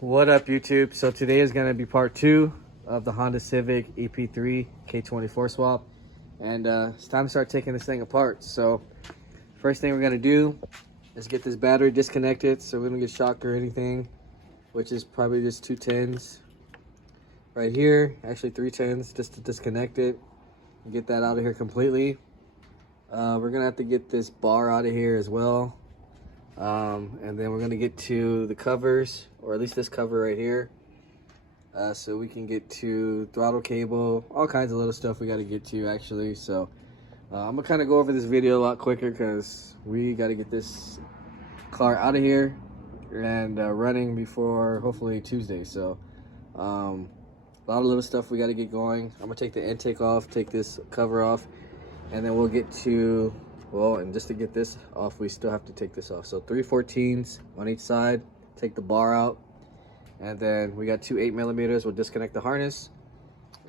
What up, YouTube? So today is going to be part 2 of the Honda Civic ep3 k24 swap, and it's time to start taking this thing apart. So first thing we're going to do is get this battery disconnected so we don't get shocked or anything, which is probably just 2 10s right here, actually 3 10s, just to disconnect it and get that out of here completely. We're gonna have to get this bar out of here as well, and then we're gonna get to the covers, or at least this cover right here, so we can get to throttle cable, all kinds of little stuff we got to get to actually. So I'm gonna kind of go over this video a lot quicker because we got to get this car out of here and running before hopefully Tuesday. So a lot of little stuff we got to get going. I'm gonna take the intake off, take this cover off, and then we'll get to, well, and just to get this off, we still have to take this off. So 3 14s on each side, take the bar out, and then we got 2 8mm. We'll disconnect the harness,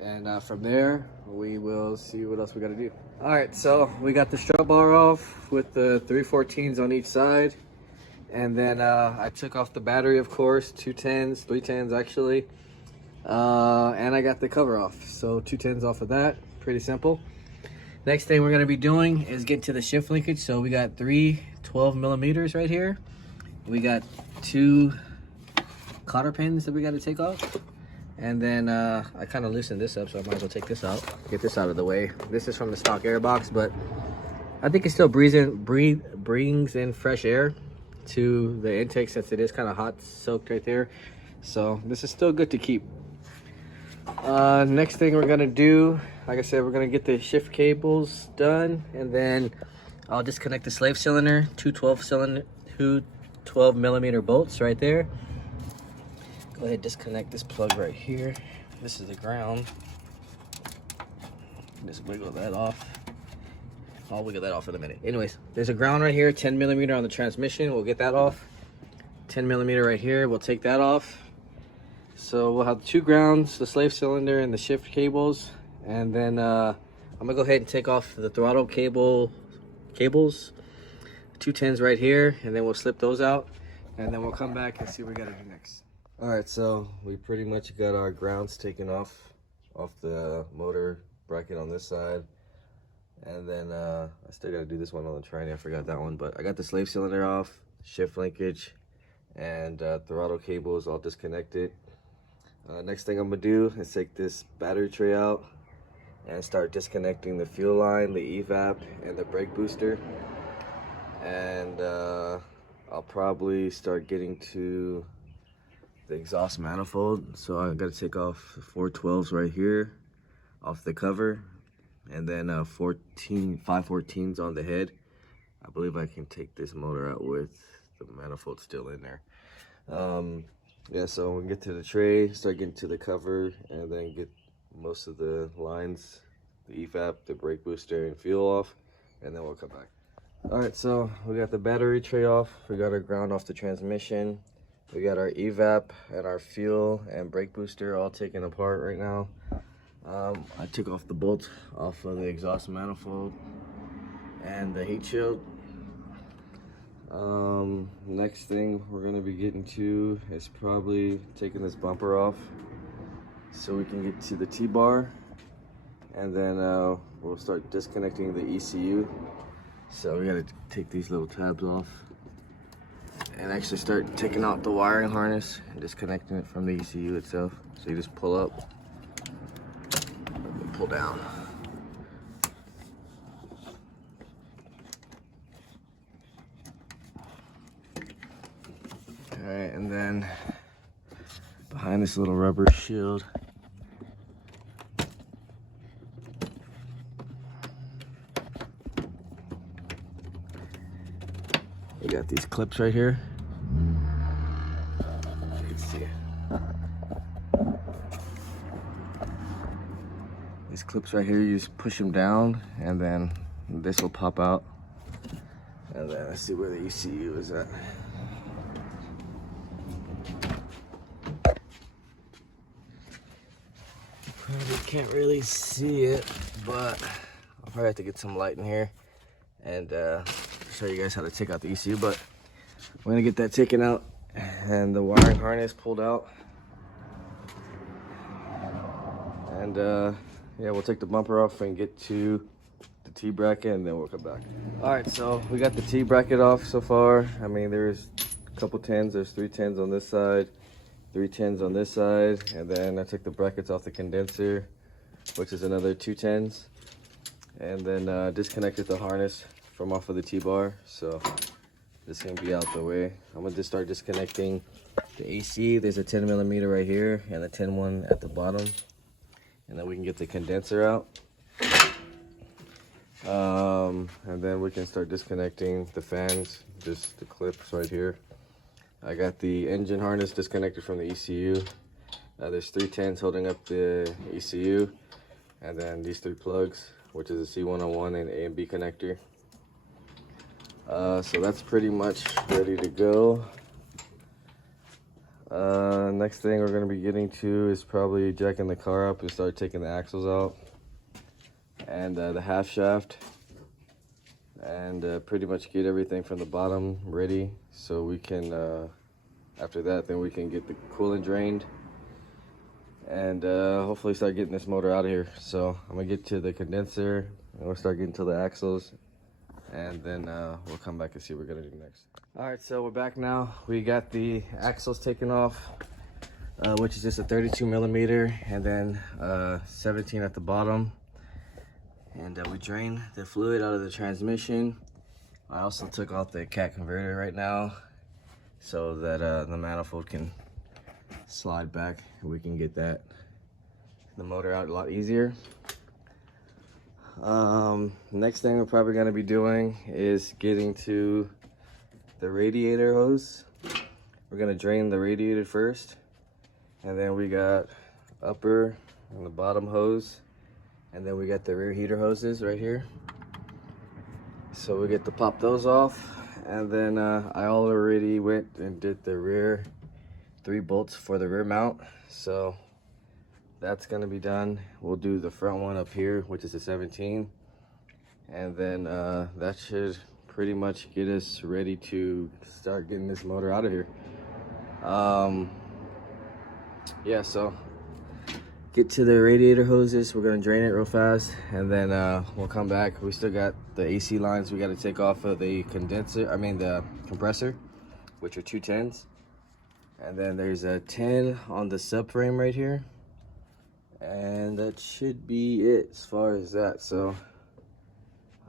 and from there we will see what else we got to do. All right, so we got the strut bar off with the 3 14s on each side, and then I took off the battery, of course, 2 10s, 3 10s actually, and I got the cover off. So 2 10s off of that, pretty simple. Next thing we're going to be doing is get to the shift linkage. So we got 3 12mm right here. We got 2 cotter pins that we got to take off. And then I kind of loosened this up, so I might as well take this out. Get this out of the way. This is from the stock air box, but I think it still brings in fresh air to the intake since it is kind of hot soaked right there. So this is still good to keep. Next thing we're gonna do, like I said, we're gonna get the shift cables done, and then I'll disconnect the slave cylinder, 2 12mm bolts right there. Go ahead, disconnect this plug right here. This is the ground. Just wiggle that off. I'll wiggle that off in a minute. Anyways, there's a ground right here, 10mm on the transmission. We'll get that off. 10mm right here. We'll take that off. So we'll have 2 grounds, the slave cylinder and the shift cables, and then I'm gonna go ahead and take off the throttle cables, 2 10s right here, and then we'll slip those out, and then we'll come back and see what we gotta do next. All right, so we pretty much got our grounds taken off the motor bracket on this side, and then I still gotta do this one on the tranny. I forgot that one, but I got the slave cylinder off, shift linkage, and throttle cables all disconnected. Next thing I'm gonna do is take this battery tray out and start disconnecting the fuel line, the evap, and the brake booster. And I'll probably start getting to the exhaust manifold. So I gotta take off the 4 12s right here off the cover, and then 5 14s on the head. I believe I can take this motor out with the manifold still in there. Yeah, so we'll get to the tray, start getting to the cover, and then get most of the lines, the evap, the brake booster, and fuel off, and then we'll come back. All right, so we got the battery tray off, we got our ground off the transmission, we got our evap and our fuel and brake booster all taken apart right now. I took off the bolt off of the exhaust manifold and the heat shield. Next thing we're gonna be getting to is probably taking this bumper off so we can get to the T-bar, and then we'll start disconnecting the ECU. So we gotta take these little tabs off and actually start taking out the wiring harness and disconnecting it from the ECU itself. So you just pull up and pull down. All right, and then behind this little rubber shield, we got these clips right here. You can see these clips right here. You just push them down, and then this will pop out. And then let's see where the ECU is at. Probably can't really see it, but I'll probably have to get some light in here and show you guys how to take out the ECU. But we're gonna get that taken out and the wiring harness pulled out. And yeah, we'll take the bumper off and get to the T-bracket, and then we'll come back. All right, so we got the T-bracket off so far. I mean, there's a couple 10s. There's 3 10s on this side, 3 10s on this side, and then I took the brackets off the condenser, which is another 2 10s, and then disconnected the harness from off of the T-bar. So this can be out the way. I'm gonna just start disconnecting the AC. There's a 10 millimeter right here and a 10 one at the bottom, and then we can get the condenser out. And then we can start disconnecting the fans, just the clips right here. I got the engine harness disconnected from the ECU. There's 3 10s holding up the ECU, and then these 3 plugs, which is a C101 and A and B connector. So that's pretty much ready to go. Next thing we're going to be getting to is probably jacking the car up and start taking the axles out and the half shaft, and pretty much get everything from the bottom ready, so we can after that then we can get the coolant drained and hopefully start getting this motor out of here. So I'm gonna get to the condenser and we'll start getting to the axles, and then we'll come back and see what we're gonna do next. All right, so we're back now. We got the axles taken off, which is just a 32 millimeter and then 17 at the bottom. And we drained the fluid out of the transmission. I also took off the cat converter right now so that the manifold can slide back and we can get the motor out a lot easier. Next thing we're probably going to be doing is getting to the radiator hose. We're going to drain the radiator first, and then we got upper and the bottom hose. And then we got the rear heater hoses right here. So we get to pop those off. And then I already went and did the rear 3 bolts for the rear mount. So that's gonna be done. We'll do the front one up here, which is a 17. And then that should pretty much get us ready to start getting this motor out of here. Yeah, so get to the radiator hoses. We're gonna drain it real fast, and then we'll come back. We still got the AC lines we got to take off of the the compressor, which are 2 10s, and then there's a 10 on the subframe right here, and that should be it as far as that. So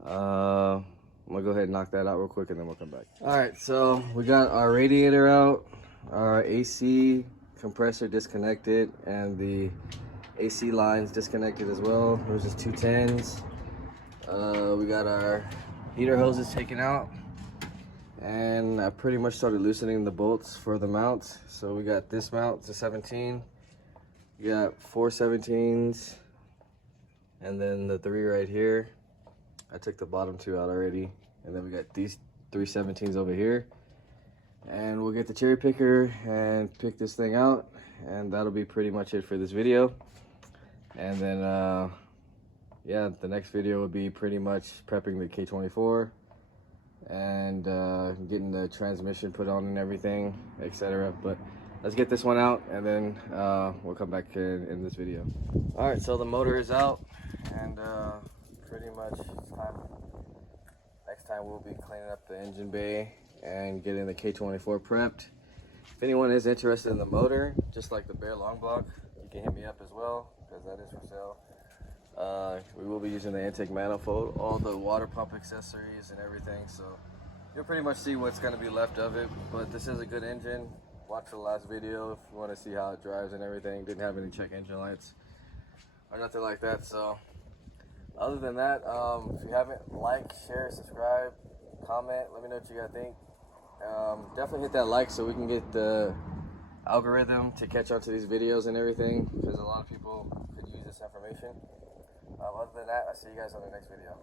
I'm gonna go ahead and knock that out real quick, and then we'll come back. All right, so we got our radiator out, our AC compressor disconnected, and the AC lines disconnected as well. There's just 2 10s. We got our heater hoses taken out, and I pretty much started loosening the bolts for the mounts. So we got this mount, it's a 17. We got 4 17s, and then the 3 right here. I took the bottom 2 out already, and then we got these 3 17s over here. And we'll get the cherry picker and pick this thing out, and that'll be pretty much it for this video. And then yeah, the next video will be pretty much prepping the K24 and getting the transmission put on and everything, etc. But let's get this one out, and then we'll come back in this video. All right, so the motor is out, and pretty much it's time. Next time we'll be cleaning up the engine bay and getting the K24 prepped. If anyone is interested in the motor, just like the bare long block, you can hit me up as well, because that is for sale. We will be using the intake manifold, all the water pump accessories and everything, so you'll pretty much see what's going to be left of it. But this is a good engine. Watch the last video if you want to see how it drives and everything. Didn't have any check engine lights or nothing like that. So other than that, if you haven't, like, share, subscribe, comment, let me know what you guys think. Definitely hit that like so we can get the algorithm to catch on to these videos and everything, because a lot of people could use this information. Other than that, I'll see you guys on the next video.